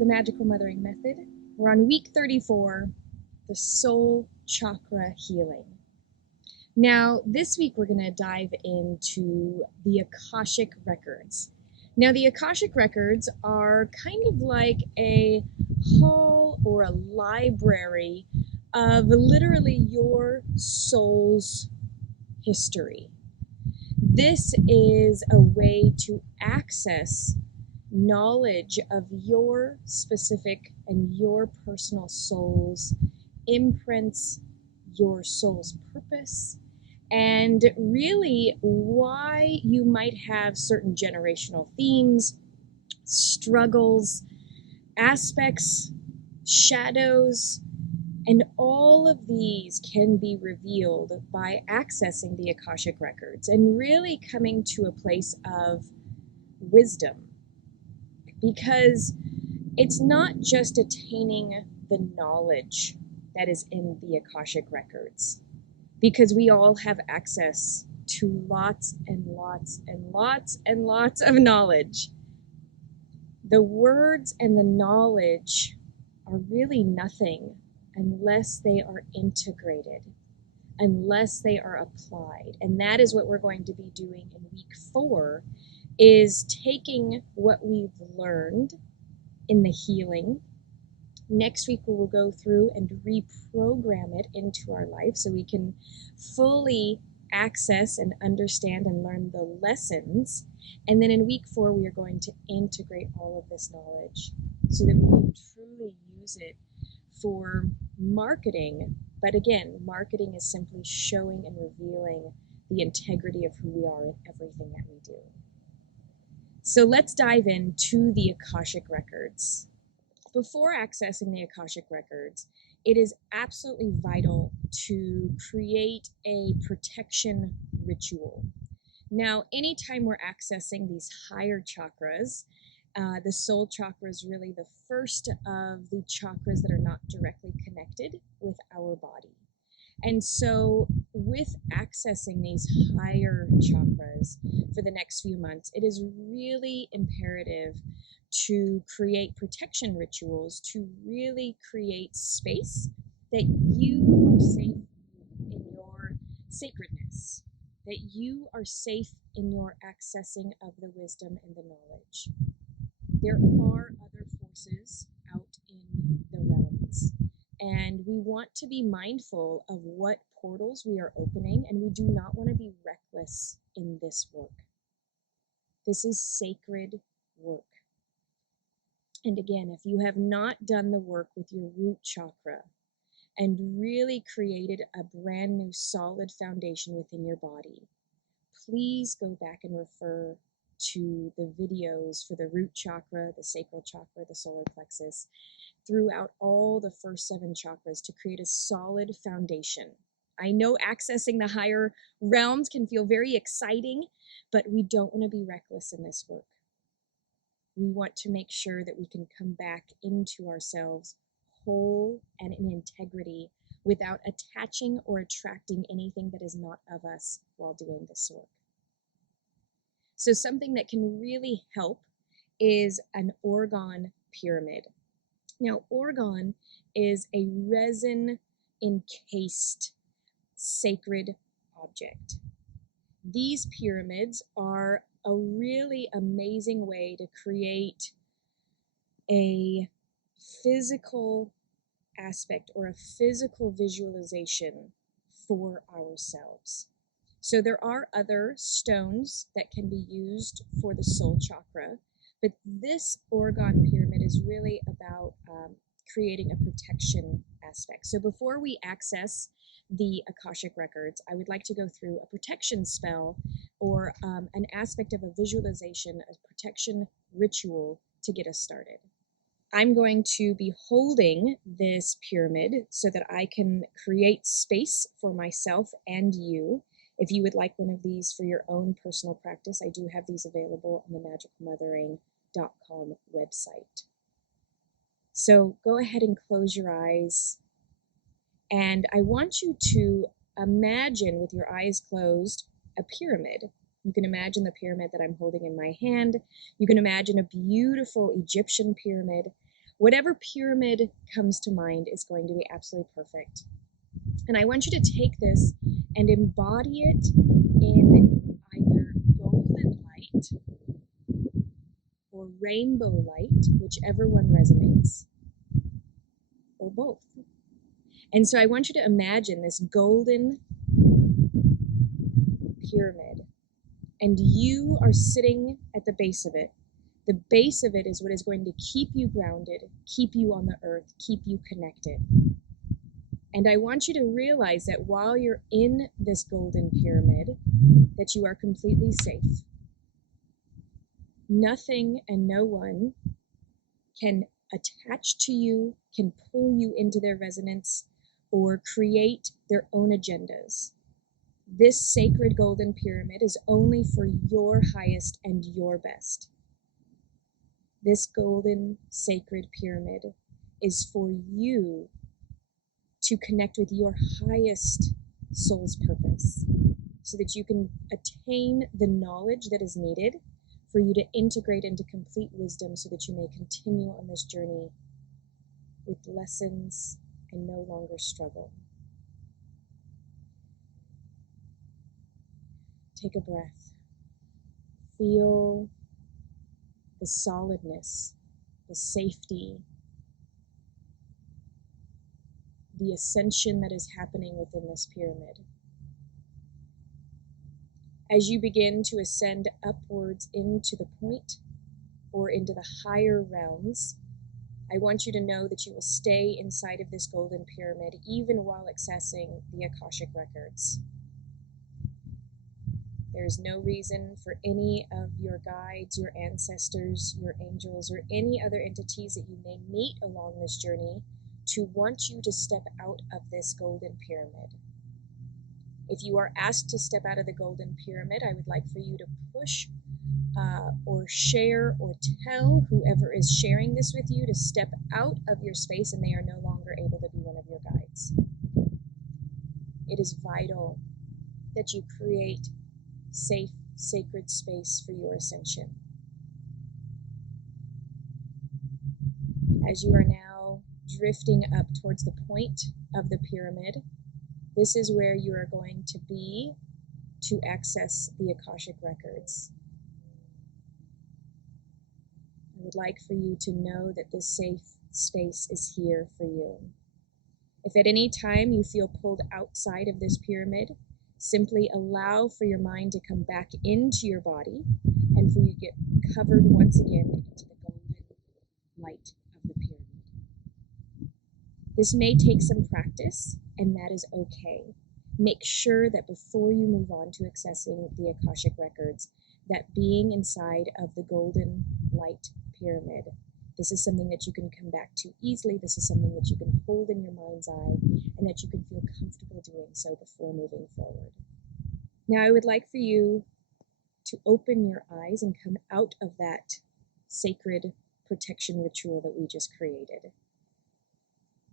the Magical Mothering Method. We're on week 34, the soul chakra healing. Now, this week we're going to dive into the Akashic Records. Now, the Akashic Records are kind of like a hall or a library of literally your soul's history. This is a way to access knowledge of your specific and your personal soul's imprints, your soul's purpose, and really why you might have certain generational themes, struggles, aspects, shadows, and all of these can be revealed by accessing the Akashic Records and really coming to a place of wisdom. Because it's not just attaining the knowledge that is in the Akashic Records, because we all have access to lots and lots and lots and lots of knowledge. The words and the knowledge are really nothing unless they are integrated, unless they are applied. And that is what we're going to be doing in week 4, is taking what we've learned in the healing. Next week we will go through and reprogram it into our life so we can fully access and understand and learn the lessons. And then in week 4 we are going to integrate all of this knowledge so that we can truly use it for marketing. But again, marketing is simply showing and revealing the integrity of who we are in everything that we do. So let's dive into the Akashic Records. Before accessing the Akashic Records, it is absolutely vital to create a protection ritual. Now, anytime we're accessing these higher chakras, the soul chakra is really the first of the chakras that are not directly connected with our body. And so with accessing these higher chakras for the next few months, it is really imperative to create protection rituals to really create space that you are safe in your sacredness, that you are safe in your accessing of the wisdom and the knowledge. There are other forces out in the realms, and we want to be mindful of what portals we are opening, and we do not want to be reckless in this work. This is sacred work. And again, if you have not done the work with your root chakra and really created a brand new solid foundation within your body, please go back and refer to the videos for the root chakra, the sacral chakra, the solar plexus, throughout all the first 7 chakras to create a solid foundation. I know accessing the higher realms can feel very exciting, but we don't want to be reckless in this work. We want to make sure that we can come back into ourselves whole and in integrity without attaching or attracting anything that is not of us while doing this work. So something that can really help is an orgone pyramid. Now, orgone is a resin-encased sacred object. These pyramids are a really amazing way to create a physical aspect or a physical visualization for ourselves. So there are other stones that can be used for the soul chakra, but this orgone pyramid is really about creating a protection aspect. So before we access the Akashic Records, I would like to go through a protection spell or an aspect of a visualization, a protection ritual to get us started. I'm going to be holding this pyramid so that I can create space for myself and you. If you would like one of these for your own personal practice, I do have these available on the magicalmothering.com website. So go ahead and close your eyes. And I want you to imagine with your eyes closed a pyramid. You can imagine the pyramid that I'm holding in my hand. You can imagine a beautiful Egyptian pyramid Whatever pyramid comes to mind is going to be absolutely perfect. And I want you to take this and embody it in either golden light or rainbow light, whichever one resonates, or both. And so I want you to imagine this golden pyramid, and you are sitting at the base of it. The base of it is what is going to keep you grounded, keep you on the earth, keep you connected. And I want you to realize that while you're in this golden pyramid, that you are completely safe. Nothing and no one can attach to you, can pull you into their resonance, or create their own agendas. This sacred golden pyramid is only for your highest and your best. This golden sacred pyramid is for you to connect with your highest soul's purpose, so that you can attain the knowledge that is needed for you to integrate into complete wisdom, so that you may continue on this journey with lessons and no longer struggle. Take a breath. Feel the solidness, the safety, the ascension that is happening within this pyramid. As you begin to ascend upwards into the point or into the higher realms, I want you to know that you will stay inside of this golden pyramid even while accessing the Akashic Records. There is no reason for any of your guides, your ancestors, your angels, or any other entities that you may meet along this journey to want you to step out of this golden pyramid. If you are asked to step out of the golden pyramid, I would like for you to push or share or tell whoever is sharing this with you to step out of your space, and they are no longer able to be one of your guides. It is vital that you create safe, sacred space for your ascension. As you are now drifting up towards the point of the pyramid, this is where you are going to be to access the Akashic Records. I would like for you to know that this safe space is here for you. If at any time you feel pulled outside of this pyramid, simply allow for your mind to come back into your body and for you to get covered once again into the golden light of the pyramid. This may take some practice, and that is okay. Make sure that before you move on to accessing the Akashic Records, that being inside of the golden light pyramid, this is something that you can come back to easily. This is something that you can hold in your mind's eye and that you can feel comfortable doing so before moving forward. Now, I would like for you to open your eyes and come out of that sacred protection ritual that we just created.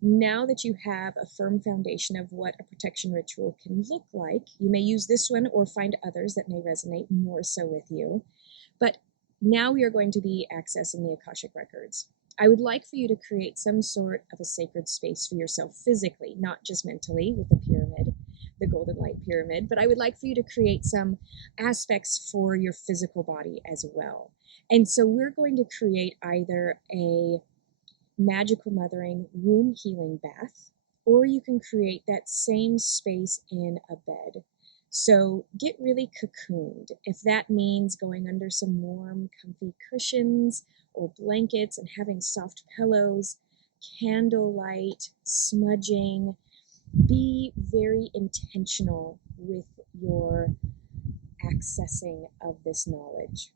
Now that you have a firm foundation of what a protection ritual can look like, you may use this one or find others that may resonate more so with you. But now we are going to be accessing the Akashic Records. I would like for you to create some sort of a sacred space for yourself physically, not just mentally with the pyramid, the golden light pyramid, but I would like for you to create some aspects for your physical body as well. And so we're going to create either a magical mothering womb healing bath, or you can create that same space in a bed. So get really cocooned. If that means going under some warm, comfy cushions or blankets and having soft pillows, candlelight, smudging, be very intentional with your accessing of this knowledge.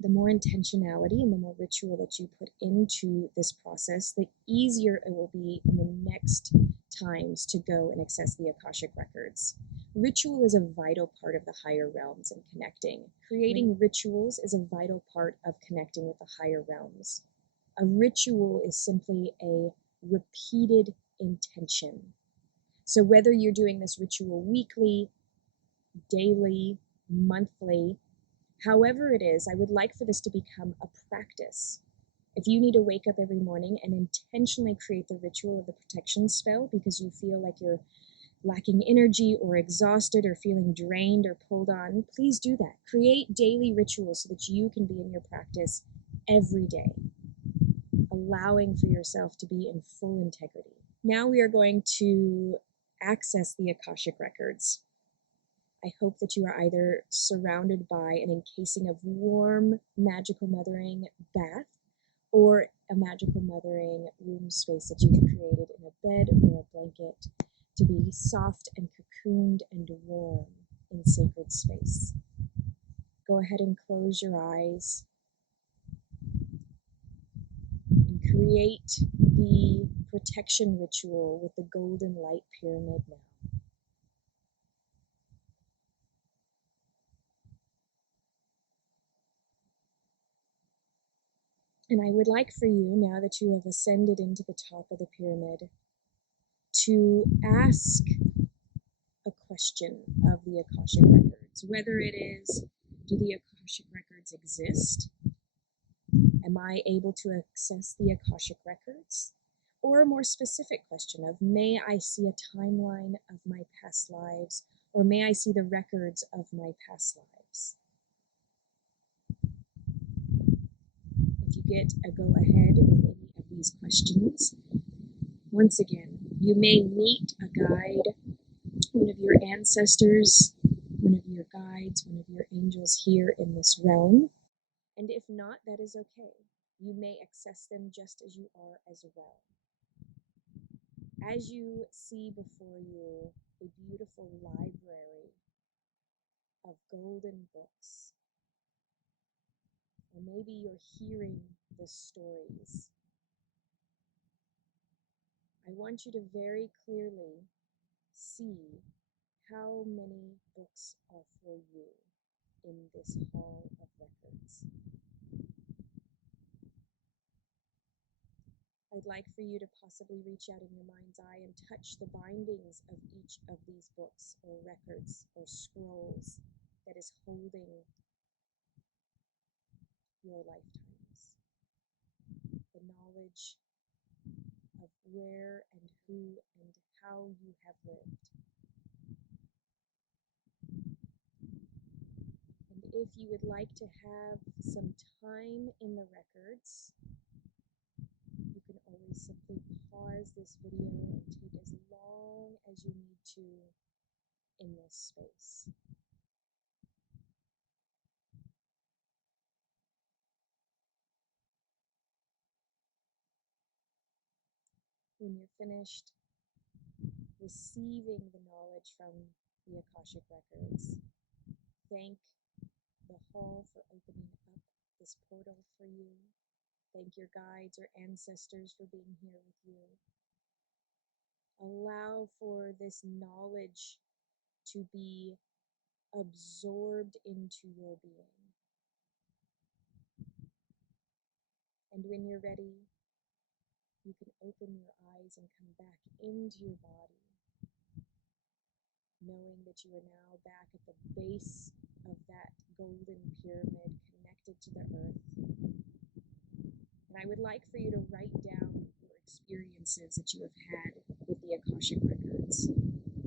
The more intentionality and the more ritual that you put into this process, the easier it will be in the next times to go and access the Akashic Records. Ritual is a vital part of the higher realms and connecting. Creating rituals is a vital part of connecting with the higher realms. A ritual is simply a repeated intention. So whether you're doing this ritual weekly, daily, monthly, however it is, I would like for this to become a practice. If you need to wake up every morning and intentionally create the ritual of the protection spell because you feel like you're lacking energy or exhausted or feeling drained or pulled on, please do that. Create daily rituals so that you can be in your practice every day, allowing for yourself to be in full integrity. Now we are going to access the Akashic Records. I hope that you are either surrounded by an encasing of warm, magical mothering bath or a magical mothering room space that you've created in a bed or a blanket to be soft and cocooned and warm in sacred space. Go ahead and close your eyes and create the protection ritual with the golden light pyramid now. And I would like for you, now that you have ascended into the top of the pyramid, to ask a question of the Akashic Records, whether it is, do the Akashic Records exist? Am I able to access the Akashic Records? Or a more specific question of, may I see a timeline of my past lives, or may I see the records of my past lives? If you get a go-ahead with any of these questions, once again, you may meet a guide, one of your ancestors, one of your guides, one of your angels here in this realm. And if not, that is okay. You may access them just as you are as well. As you see before you a beautiful library of golden books, or maybe you're hearing the stories, I want you to very clearly see how many books are for you in this hall of records. I'd like for you to possibly reach out in your mind's eye and touch the bindings of each of these books or records or scrolls that is holding your lifetimes. The knowledge of where and who and how you have lived. And if you would like to have some time in the records, you can always simply pause this video and take as long as you need to in this space. When you're finished receiving the knowledge from the Akashic Records, thank the hall for opening up this portal for you. Thank your guides or ancestors for being here with you. Allow for this knowledge to be absorbed into your being. And when you're ready, you can open your eyes and come back into your body, knowing that you are now back at the base of that golden pyramid connected to the earth. And I would like for you to write down your experiences that you have had with the Akashic Records.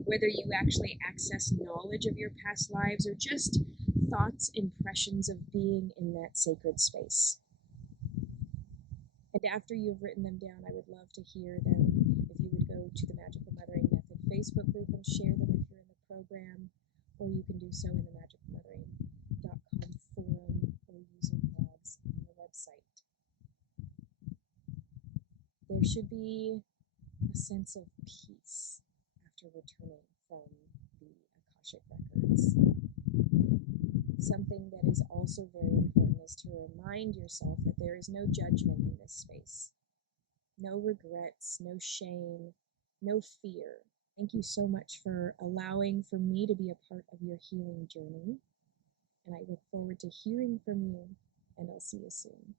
Whether you actually access knowledge of your past lives or just thoughts, impressions of being in that sacred space. And after you've written them down, I would love to hear them. If you would go to the Magical Mothering Method Facebook group and share them if you're in the program, or you can do so in the magicalmothering.com forum or using blogs on the website. There should be a sense of peace after returning from the Akashic Records. Something that is also very important is to remind yourself that there is no judgment in this space. No regrets, no shame, no fear. Thank you so much for allowing for me to be a part of your healing journey. And I look forward to hearing from you, and I'll see you soon.